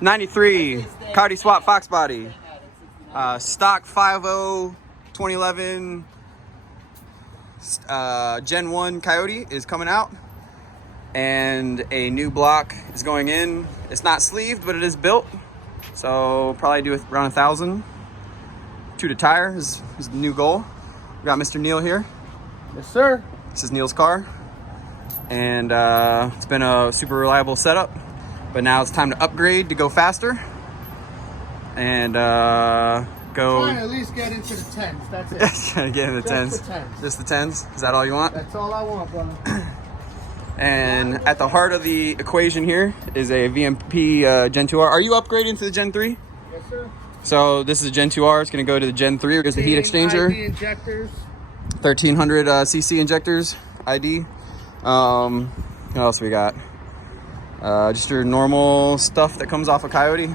93 Coyote Swap Fox Body. Stock 5.0 2011 Gen 1 Coyote is coming out. And a new block is going in. It's not sleeved, but it is built. So probably do around 1,000. 2 to tire is the new goal. We got Mr. Neal here. Yes, sir. This is Neal's car. And it's been a super reliable setup. But now it's time to upgrade to go faster. And go... Trying to at least get into the 10s, that's it. Trying to get into the 10s. Just the 10s? Is that all you want? That's all I want, brother. And at the heart of the equation here is a VMP Gen 2R. Are you upgrading to the Gen 3? Yes, sir. So this is a Gen 2R. It's going to go to the Gen 3. There's the heat exchanger. ID injectors. 1300 cc injectors. ID. What else we got? Just your normal stuff that comes off a Coyote.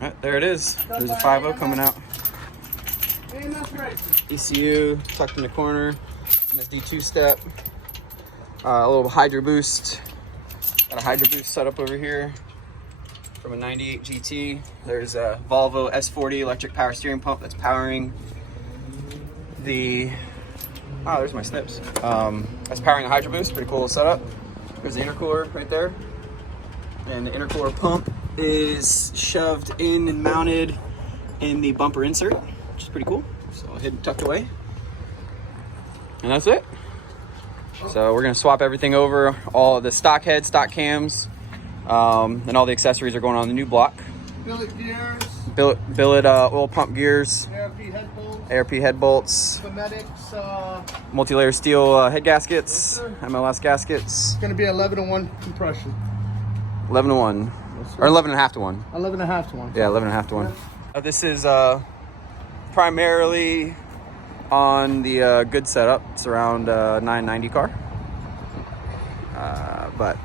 Right, there it is. There's a 5.0 coming out. AMS Racing. ECU tucked in the corner. MSD 2-step. A little Hydro Boost. Got a Hydro Boost set up over here from a 98 GT. There's a Volvo S40 electric power steering pump that's powering the... Oh, there's my snips. That's powering the Hydro Boost. Pretty cool setup. There's the intercooler right there. And the intercooler pump is shoved in and mounted in the bumper insert, which is pretty cool. So hidden, tucked away. And that's it. So we're gonna swap everything over, all of the stock heads, stock cams, and all the accessories are going on the new block. Billet gears. Billet oil pump gears. ARP head bolts. ARP head bolts. Schematics. Multi-layer steel head gaskets. Yes, MLS gaskets. It's gonna be 11-to-1 compression. 11-to-1. Yes, or 11.5-to-1. 11.5-to-1. Yeah, 11.5-to-1. This is primarily on the good setup. It's around 990 car. But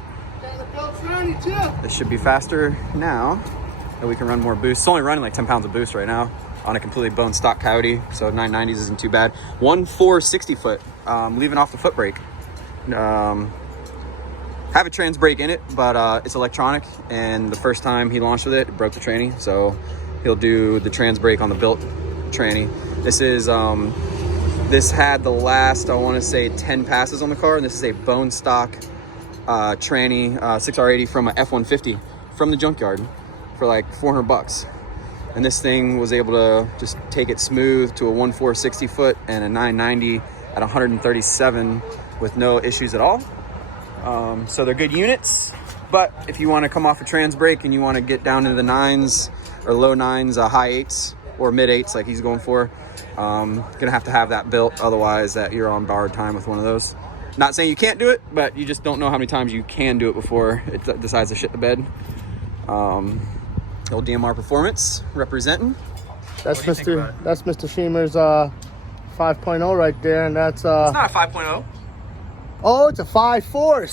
this should be faster now that we can run more boost. It's only running like 10 pounds of boost right now on a completely bone stock Coyote, so 990s isn't too bad. 1.460 foot, leaving off the foot brake. Have a trans brake in it, but it's electronic, and the first time he launched with it, it broke the tranny, so he'll do the trans brake on the built tranny. This is this had the last, I want to say, 10 passes on the car, and this is a bone stock tranny 6R80 from a F-150 from the junkyard for like $400. And this thing was able to just take it smooth to a 1.460 foot and a 990 at 137 with no issues at all. So they're good units, but if you want to come off a trans brake and you want to get down into the 9s or low 9s, high 8s or mid 8s like he's going for, gonna have to have that built, otherwise that you're on borrowed time with one of those. Not saying you can't do it, but you just don't know how many times you can do it before it decides to shit the bed. Old DMR Performance representing. That's Mr. Schiemer's 5.0 right there, and that's it's not a 5.0. Oh, it's a 5.4.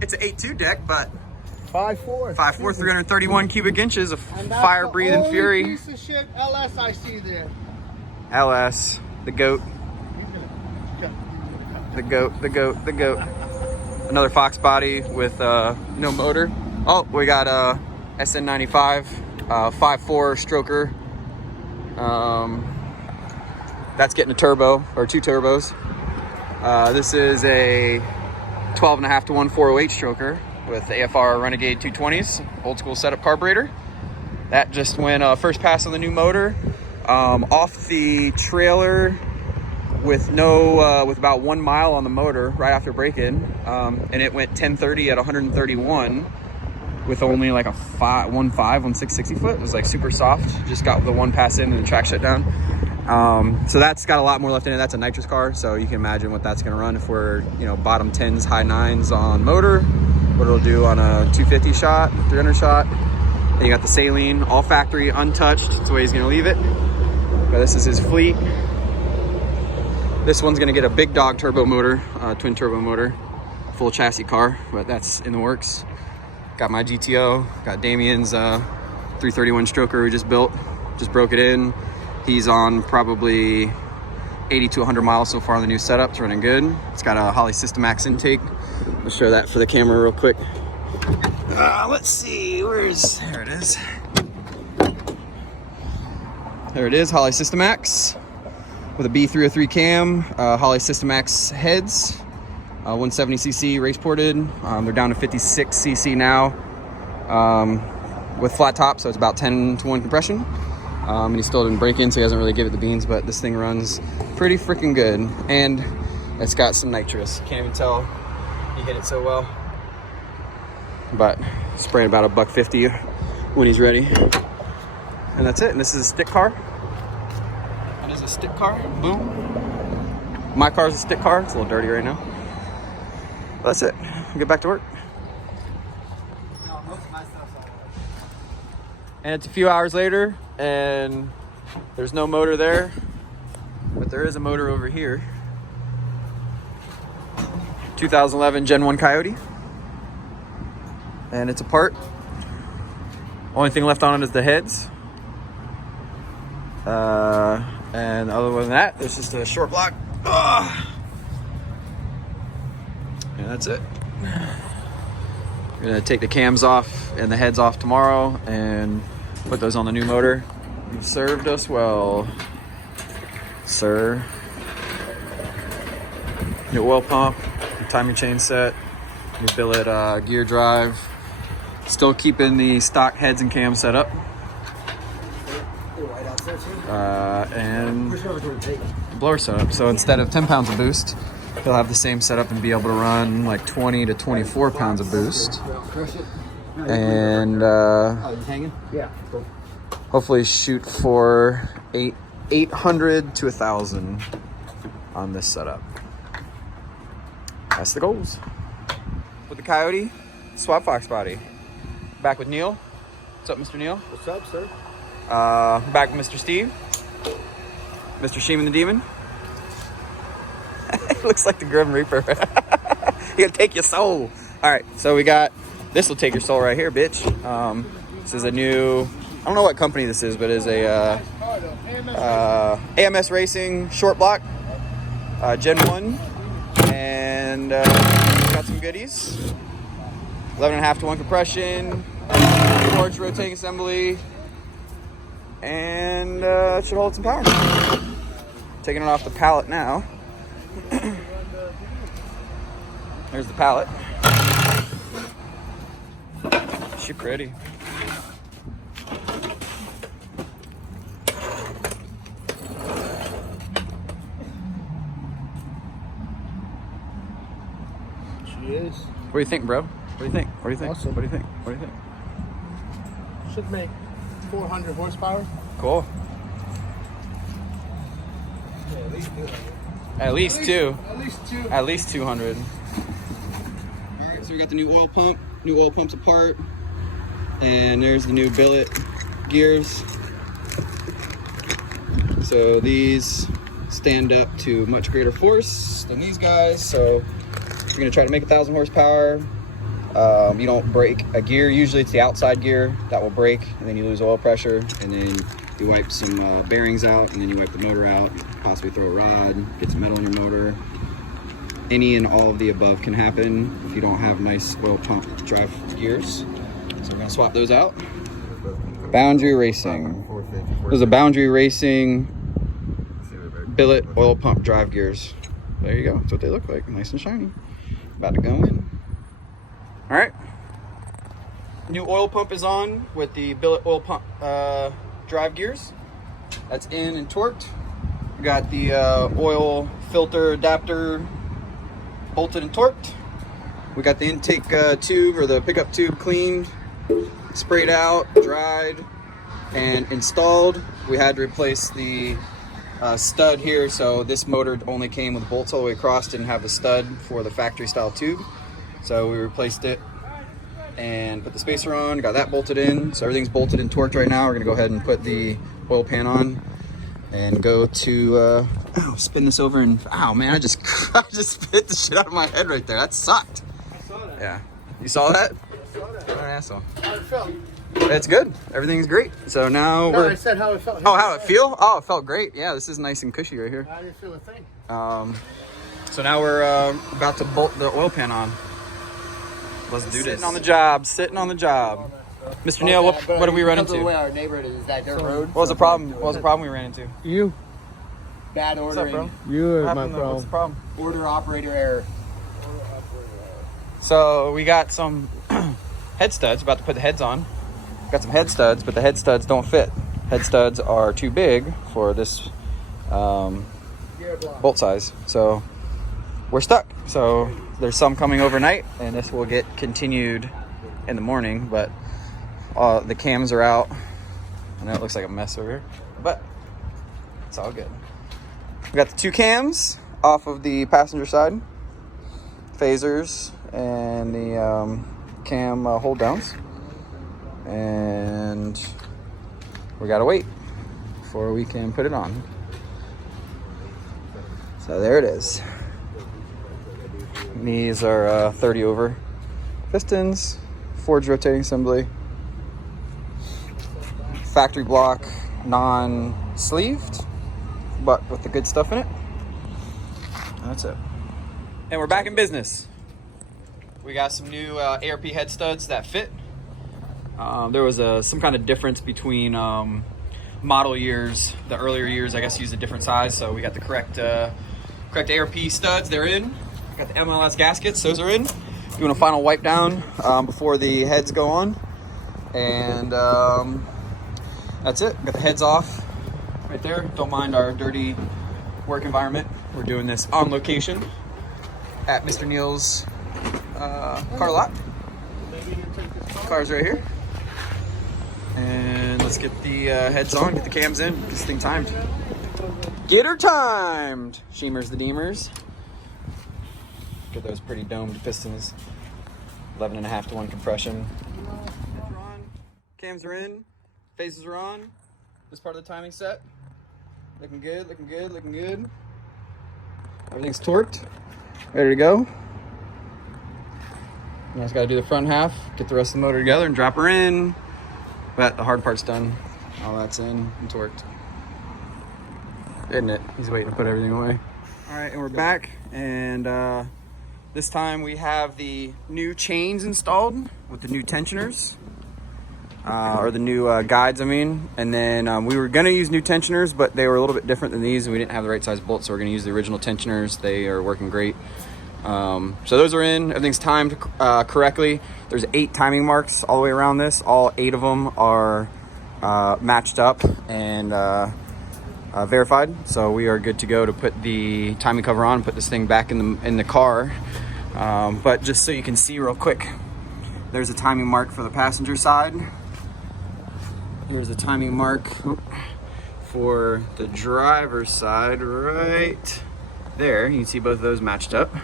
It's an 8.2 deck, but 5.4. 5.4, 331 cubic inches of fire-breathing fury. Piece of shit LS I see there. LS, the goat. The goat. Another Fox body with no motor. Oh, we got a SN95 5.4 stroker. That's getting a turbo, or 2 turbos. This is a 12.5-to-1 408 stroker with AFR Renegade 220s, old school setup carburetor. That just went first pass on the new motor, off the trailer with with about 1 mile on the motor right after break-in, and it went 1030 at 131 with only like a 1.660 foot. It was like super soft. Just got the 1 pass in and the track shut down. So that's got a lot more left in it. That's a nitrous car, so you can imagine what that's going to run if we're, bottom 10s, high 9s on motor, what it'll do on a 250 shot, 300 shot. Then you got the saline, all factory, untouched. That's the way he's going to leave it. But this is his fleet. This one's going to get a big dog turbo motor, twin turbo motor, full chassis car, but that's in the works. Got my GTO, got Damien's 331 stroker we just built, just broke it in. He's on probably 80 to 100 miles so far on the new setup. It's running good. It's got a Holley Systemax intake. I'll show that for the camera real quick. Let's see, there it is. There it is, Holley Systemax with a B303 cam, Holley Systemax heads, 170cc race ported. They're down to 56cc now with flat top, so it's about 10-to-1 compression. And he still didn't break in, so he hasn't really given it the beans, but this thing runs pretty freaking good. And it's got some nitrous. Can't even tell he hit it so well. But spraying about $150 when he's ready. And that's it. And this is a stick car. That is a stick car. Boom. My car is a stick car. It's a little dirty right now. But that's it. I'll get back to work. And it's a few hours later, and there's no motor there, but there is a motor over here. 2011 Gen 1 Coyote. And it's apart. Only thing left on it is the heads. And other than that, there's just a short block. And that's it. I'm gonna take the cams off and the heads off tomorrow and put those on the new motor. You've served us well, sir. New oil pump, new timing chain set, new billet gear drive. Still keeping the stock heads and cams set up. And blower setup. So instead of 10 pounds of boost, he'll have the same setup and be able to run like 20 to 24 pounds of boost. And hopefully shoot for 800 to 1,000 on this setup. That's the goals. With the Coyote, swap fox body. Back with Neal. What's up, Mr. Neal? What's up, sir? Back with Mr. Steve. Mr. Sheeman the Demon. It looks like the Grim Reaper. He'll take your soul. All right, so we got, this will take your soul right here, bitch. This is a new, I don't know what company this is, but it's a AMS Racing short block, Gen 1. And got some goodies. 11.5-to-1 compression, forged rotating assembly, and it should hold some power. Taking it off the pallet now. There's the pallet. Ship ready. She is. What do you think, bro? What do you think? What do you think? Awesome. What do you think? What do you think? Should make 400 horsepower. Cool. Yeah, at least 200. At least two. At least 2. At least 200. All right, so we got the new oil pump. New oil pump's apart. And there's the new billet gears. So these stand up to much greater force than these guys. So you're gonna try to make 1,000 horsepower. You don't break a gear. Usually it's the outside gear that will break, and then you lose oil pressure, and then you wipe some bearings out, and then you wipe the motor out, possibly throw a rod, get some metal in your motor. Any and all of the above can happen if you don't have nice oil pump drive gears. So we're gonna swap those out. Boundary Racing. There's a Boundary Racing billet oil pump drive gears. There you go. That's what they look like. Nice and shiny. About to go in. All right. New oil pump is on with the billet oil pump drive gears. That's in and torqued. We got the oil filter adapter bolted and torqued. We got the intake tube or the pickup tube cleaned, sprayed out, dried, and installed. We had to replace the stud here, so this motor only came with bolts all the way across, didn't have the stud for the factory style tube. So we replaced it and put the spacer on, got that bolted in. So everything's bolted and torqued right now. We're gonna go ahead and put the oil pan on and go to, spin this over and, ow man, I just spit the shit out of my head right there. That sucked. I saw that. Yeah. You saw that? I saw that. What an asshole. How it felt? It's good. Everything's great. So now No, we're, I said how it felt. oh, how it feel? Oh, it felt great. Yeah, this is nice and cushy right here. I didn't feel a thing. So now we're about to bolt the oil pan on. Let's do this. Sitting on the job. Sitting on the job. Mr. Neal, what did we run into? The way our neighborhood is that dirt road. What was the problem? What was the problem we ran into? You. Bad ordering. What's up, bro? You are What my happened, though? problem. What's the problem? Order operator error. So we got some head studs. About to put the heads on. Got some head studs, but the head studs don't fit. Head studs are too big for this bolt size. So we're stuck. So there's some coming overnight, and this will get continued in the morning. But the cams are out. I know it looks like a mess over here, but it's all good. We got the 2 cams off of the passenger side, phasers, and the cam hold downs, and we gotta wait before we can put it on. So there it is. These are 30 over pistons, forged rotating assembly, factory block, non-sleeved, but with the good stuff in it. That's it. And we're back in business. We got some new ARP head studs that fit. There was some kind of difference between model years. The earlier years, I guess, used a different size, so we got the correct ARP studs. They're in. Got the MLS gaskets. Those are in. Doing a final wipe down before the heads go on, and that's it. Got the heads off right there. Don't mind our dirty work environment. We're doing this on location at Mr. Neal's car lot. Car's right here. And let's get the heads on, get the cams in, get this thing timed. Get her timed! Sheemers the Deemers. Look at those pretty domed pistons. 11.5 to 1 compression. Heads are on, cams are in, phases are on. This part of the timing set. Looking good, looking good, looking good. Everything's torqued, ready to go. Now just gotta do the front half, get the rest of the motor together and drop her in. But the hard part's done. All that's in and torqued. Isn't it? He's waiting to put everything away. All right, and we're back. And this time we have the new chains installed with the new tensioners. Or the new guides, I mean. And then we were gonna use new tensioners, but they were a little bit different than these, and we didn't have the right size bolts, so we're gonna use the original tensioners. They are working great. So those are in, everything's timed correctly. There's 8 timing marks all the way around this. All 8 of them are matched up and verified. So we are good to go to put the timing cover on, put this thing back in the car. But just so you can see real quick, there's a timing mark for the passenger side. Here's the timing mark for the driver's side right there. You can see both of those matched up.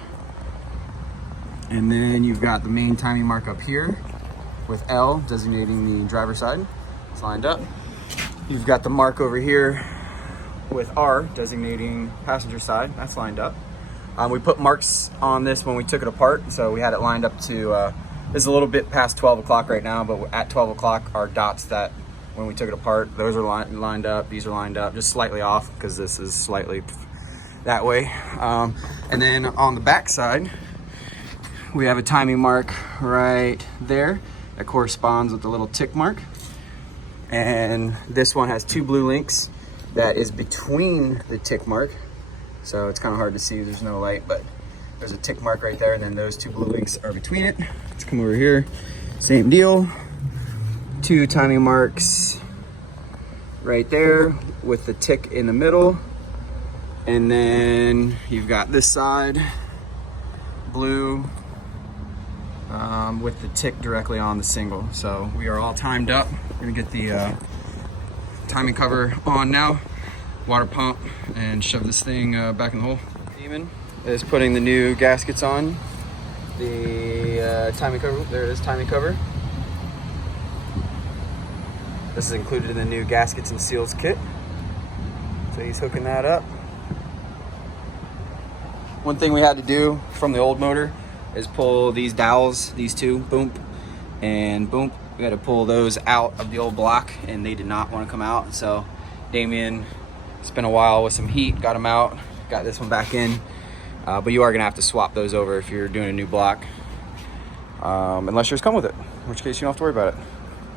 And then you've got the main timing mark up here with L designating the driver's side. It's lined up. You've got the mark over here with R designating passenger side. That's lined up. We put marks on this when we took it apart, so we had it lined up to, it's a little bit past 12 o'clock right now, but at 12 o'clock, our dots that when we took it apart, those are lined up, these are lined up, just slightly off because this is slightly that way. And then on the back side, we have a timing mark right there that corresponds with the little tick mark. And this one has 2 blue links that is between the tick mark. So it's kind of hard to see, there's no light, but there's a tick mark right there, and then those 2 blue links are between it. Let's come over here, same deal. 2 timing marks right there with the tick in the middle. And then you've got this side, blue, with the tick directly on the single. So we are all timed up. We're gonna get the timing cover on now, water pump, and shove this thing back in the hole. Demon is putting the new gaskets on the timing cover. There it is, timing cover. This is included in the new gaskets and seals kit. So he's hooking that up. One thing we had to do from the old motor is pull these dowels, these 2, boom, and boom. We had to pull those out of the old block, and they did not want to come out. So Damien spent a while with some heat, got them out, got this one back in. But you are gonna have to swap those over if you're doing a new block. unless yours come with it, in which case you don't have to worry about it.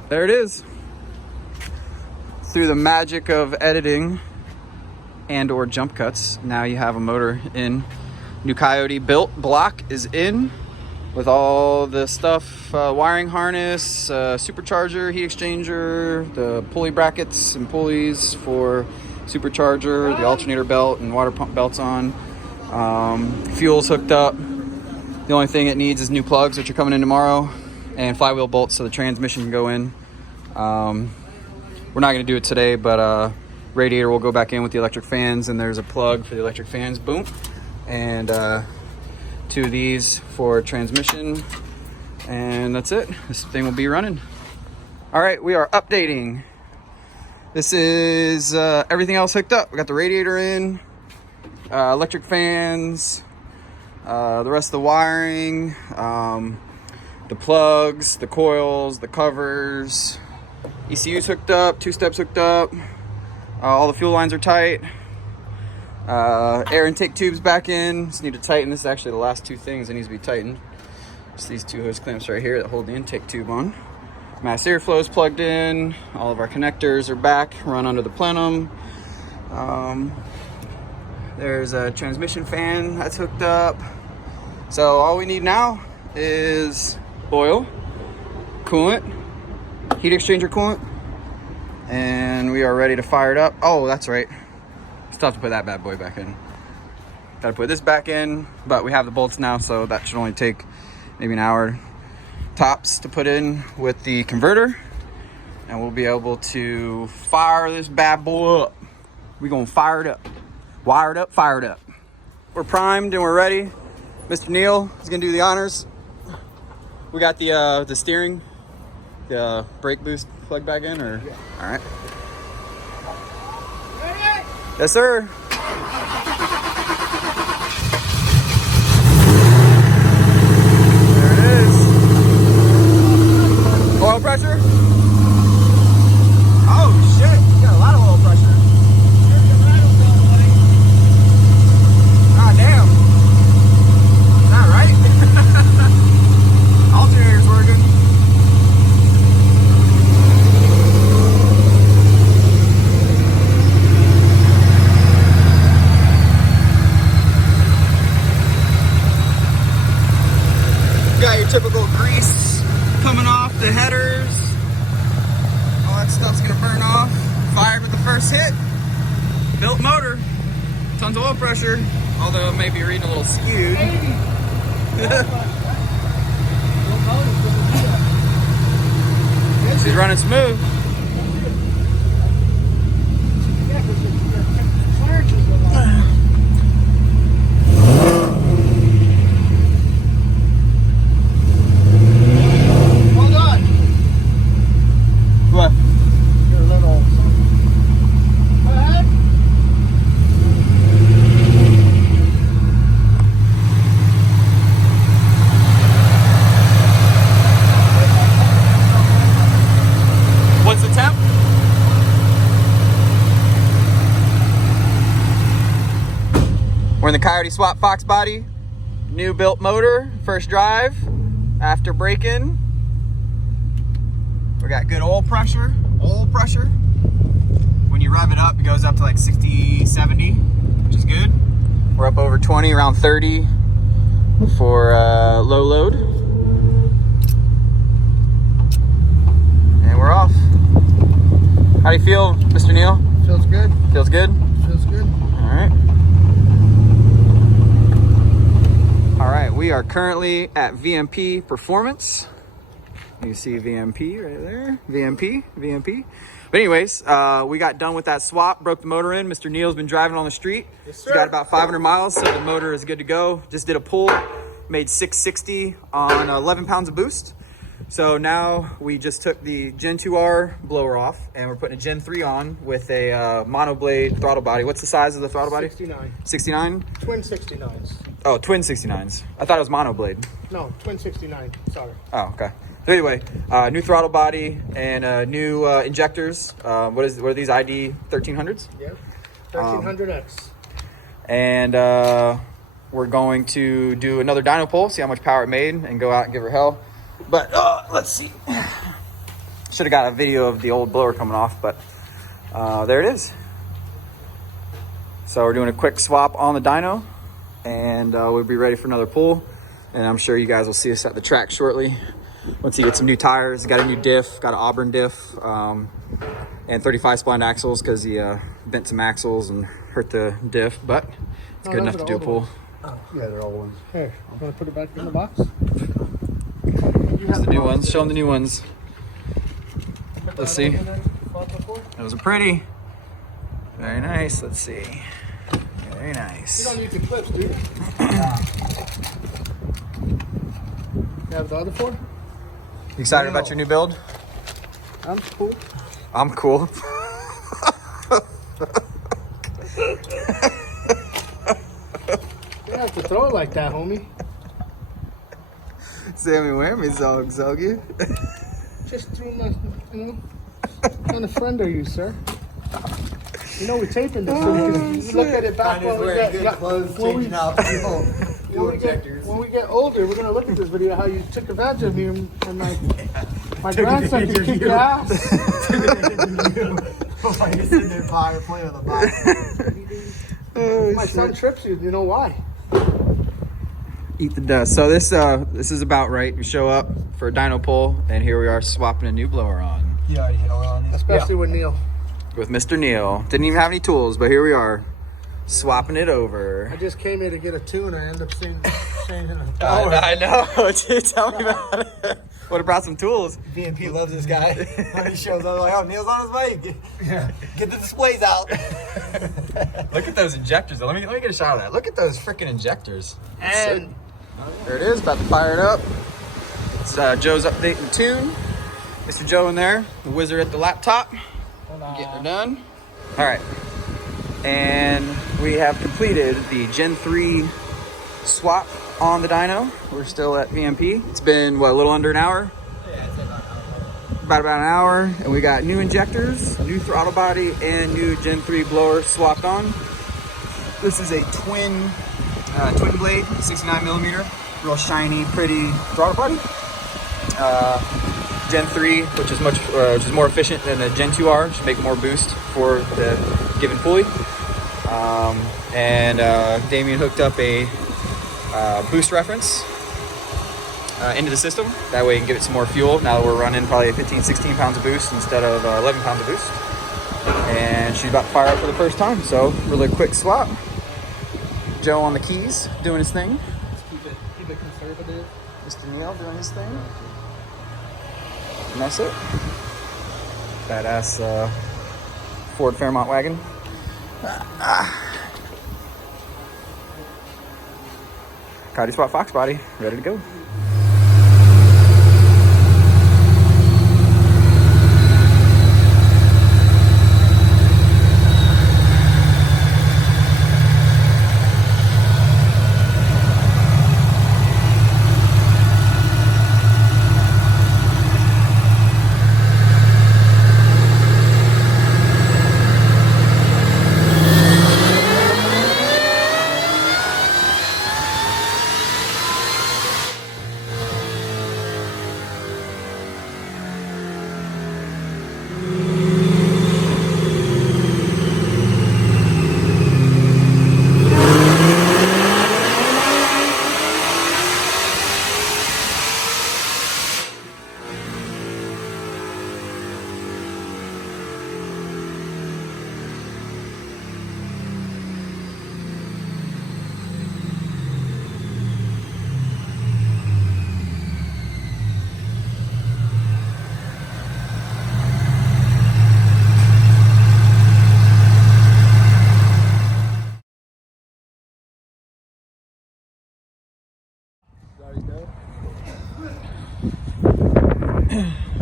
There it is. Through the magic of editing and or jump cuts, now you have a motor in. New Coyote built block is in with all the stuff, wiring harness, supercharger, heat exchanger, the pulley brackets and pulleys for supercharger, the alternator belt and water pump belts on. Fuel's hooked up. The only thing it needs is new plugs, which are coming in tomorrow, and flywheel bolts so the transmission can go in. We're not going to do it today, but radiator will go back in with the electric fans, and there's a plug for the electric fans, boom, and 2 of these for transmission, and that's it. This thing will be running. All right, we are updating. This is everything else hooked up. We got the radiator in, electric fans, the rest of the wiring, the plugs, the coils, the covers, ECU's hooked up, 2-steps hooked up, all the fuel lines are tight, air intake tubes back in. Just need to tighten. This is actually the last 2 things that needs to be tightened. Just these 2 hose clamps right here that hold the intake tube on. Mass airflow is plugged in. All of our connectors are back, run under the plenum. There's a transmission fan that's hooked up. So all we need now is oil, coolant, heat exchanger coolant, and we are ready to fire it up. Oh, that's right. Still have to put that bad boy back in. Gotta put this back in, but we have the bolts now, so that should only take maybe an hour tops to put in with the converter, and we'll be able to fire this bad boy up. We're gonna fire it up. Wired up, fired up. We're primed and we're ready. Mr. Neal is gonna do the honors. We got the steering, the brake boost plug back in, or? Yeah. All right. Ready? Yes, sir. There it is. Oil pressure? Oh shit, you got a lot of oil pressure. Ah, damn. Is that right? Alternator's working. Got your typical grease coming off the headers. All that stuff's gonna burn off. Fired with the first hit. Built motor. Tons of oil pressure. Although maybe reading a little skewed. She's running smooth. Hold on. What? You're a little. Go ahead. What's the temp? We're in the Coyote Swap Fox body. New built motor, first drive, after braking. We got good oil pressure. When you rev it up, it goes up to like 60, 70, which is good. We're up over 20, around 30 for low load. And we're off. How do you feel, Mr. Neal? Feels good. Feels good? Feels good. All right. All right, we are currently at VMP Performance. You see VMP right there. VMP. But anyways, we got done with that swap, broke the motor in. Mr. Neal's been driving on the street. Yes, sir. He's got about 500 miles, so the motor is good to go. Just did a pull, made 660 on 11 pounds of boost. So now we just took the Gen 2R blower off, and we're putting a Gen 3 on with a mono blade throttle body. What's the size of the throttle body? 69. 69? Twin 69s. Oh, twin 69s. I thought it was mono blade. No, twin 69. Sorry. Oh, okay. So anyway, new throttle body and new injectors. What are these ID 1300s? Yep. 1300X. And we're going to do another dyno pull, see how much power it made, and go out and give her hell. But let's see. Should have got a video of the old blower coming off, but there it is. So we're doing a quick swap on the dyno, and we'll be ready for another pull. And I'm sure you guys will see us at the track shortly. Once he gets some new tires, got a new diff, got an Auburn diff, and 35 spline axles because he bent some axles and hurt the diff, but it's good enough to do a pull. Oh, yeah, they're all ones. Here, I'm gonna put it back in the box. Here's the new ones. Show them the new ones. Let's see. Those are pretty. Very nice. Let's see. Very nice. You don't need the clips, dude. You have the other four? You excited about your new build? I'm cool. I'm cool. You have to throw it like that, homie. Sammy Whammy, Zoggy. Just threw my, you know, what kind of friend are you, sir? You know we're taping this, so we can look at it back when we get clothes, changing out when we get older. We're gonna look at this video how you took advantage of me and my grandson can kick your ass. While you're sitting there playing on the box. My son trips you. You know why? Eat the dust. So this is about right. We show up for a dyno pull, and here we are swapping a new blower on. You already hit on this. Especially with Neal. With Mr. Neal. Didn't even have any tools, but here we are, swapping it over. I just came here to get a tune. I end up changing a I know. Dude, tell me about it. Would have brought some tools. BNP loves this guy. When he shows up, like, oh, Neal's on his way. Get the displays out. Look at those injectors. Though. Let me get a shot of that. Look at those freaking injecters. And there it is. About to fire it up. It's Joe's updating the tune. Mr. Joe in there, the wizard at the laptop. Getting her done. All right. And we have completed the Gen 3 swap on the dyno. We're still at VMP. It's been, what, a little under an hour? Yeah, I'd say About an hour. And we got new injectors, new throttle body, and new Gen 3 blower swapped on. This is a twin blade, 69 millimeter. Real shiny, pretty throttle body. Gen 3, which is more efficient than the Gen 2R, should make more boost for the given pulley. Damien hooked up a boost reference into the system. That way you can give it some more fuel. Now that we're running probably 15, 16 pounds of boost instead of 11 pounds of boost. And she's about to fire up for the first time. So really quick swap. Joe on the keys, doing his thing. keep it conservative. Mr. Neal doing his thing. And that's it. Badass Ford Fairmont wagon. Coyote Spot Fox body, ready to go.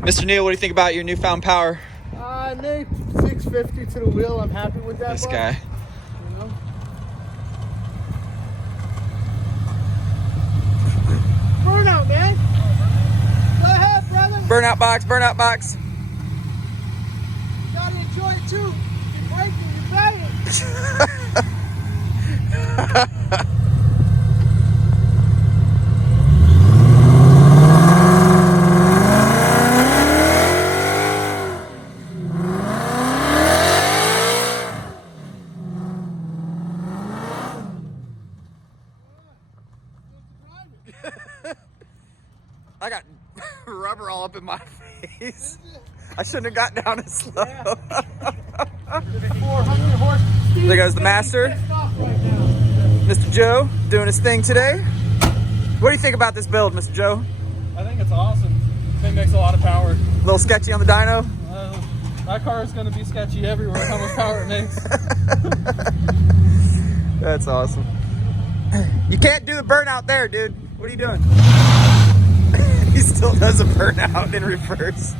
Mr. Neal, what do you think about your newfound power? I made 650 to the wheel. I'm happy with that. This guy. You know? Burnout, man. Go ahead, brother. Burnout box, burnout box. You gotta enjoy it too. You're breaking, you're banging. all up in my face. I shouldn't have got down as slow. 400 horse. There goes the master. Mr. Joe doing his thing today. What do you think about this build, Mr. Joe? I think it's awesome. Thing makes a lot of power. A little sketchy on the dyno? That car is going to be sketchy everywhere, how much power it makes. That's awesome. You can't do the burnout there, dude. What are you doing? He still does a burnout in reverse.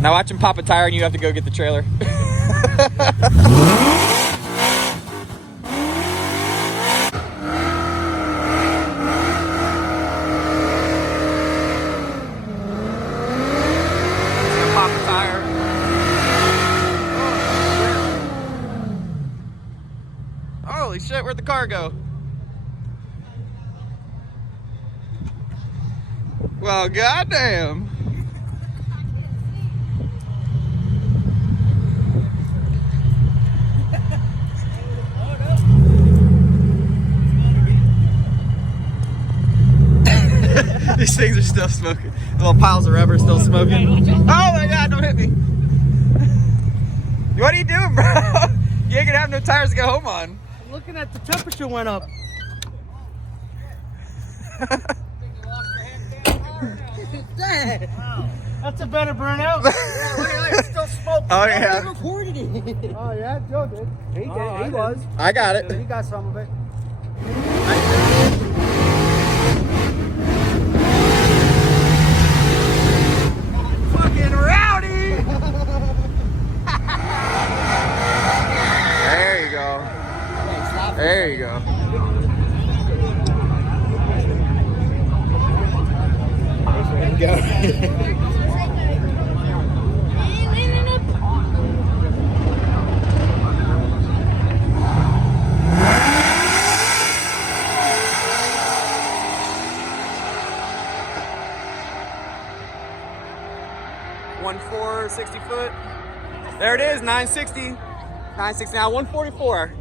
Now watch him pop a tire and you have to go get the trailer. Pop a tire. Holy shit, where'd the car go? Well, goddamn. These things are still smoking. Little piles of rubber still smoking. Oh my god, don't hit me. What are you doing, bro? You ain't gonna have no tires to go home on. I'm looking at the temperature went up. Dang. Wow. That's a better burnout. Yeah, look at it, it's still smoking. Oh yeah. He recorded it. Oh yeah, Joe did. He did. He was. I got it. He got some of it. Fucking rowdy. There you go. There you go. There you go. 1.4, 60 foot. There it is, 960. 960 now, 144.